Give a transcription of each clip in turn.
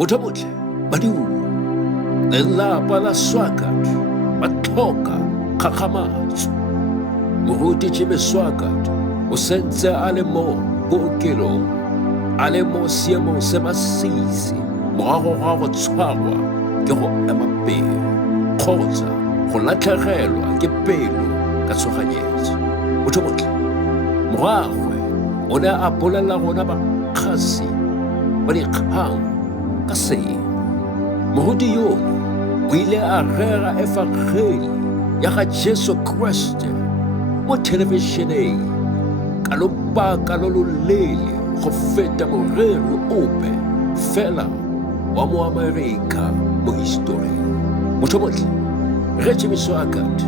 Motho a motle, badimo, lelapa la Swagat ba tlhoka kgakgamatso. Moruti Jimmy Swagat o sentse a le mo bookelong, a le mo seemong se masisi morago ga go tshwarwa ke go ema pele kgotsa go latlhegelwa ke pelo ka tshoganyetso. Motho motle, moragwe o ne a bolela rona bakgasi ba dikgang ka sengwe. Moruti yono o ile a rera efangeli ya ga Jesu Kriste mo thelebišeneng ka lobaka lo lo leele go feta morero ope fela wa mo Amerika mo historing. Motho o motle, Re Jimmy Swagat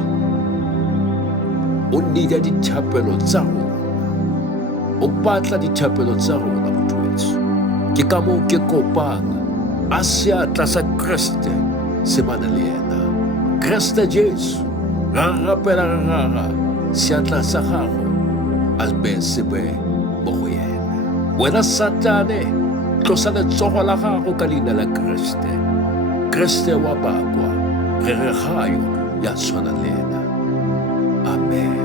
o nnile dithapelo tsa rona, o batla dithapelo tsa rona motho wetsho. Ke ka moo ke kopang a seatla sa Kriste se bana le ena. Kriste Jesu, ra rapela ra rara seatla sa gago a be se be mo go yena. Wena Satane, tlosa letsogo la gago ka leina la Kriste. Kriste wa bakwa, re re gayo ya tshwana le ena. Amen.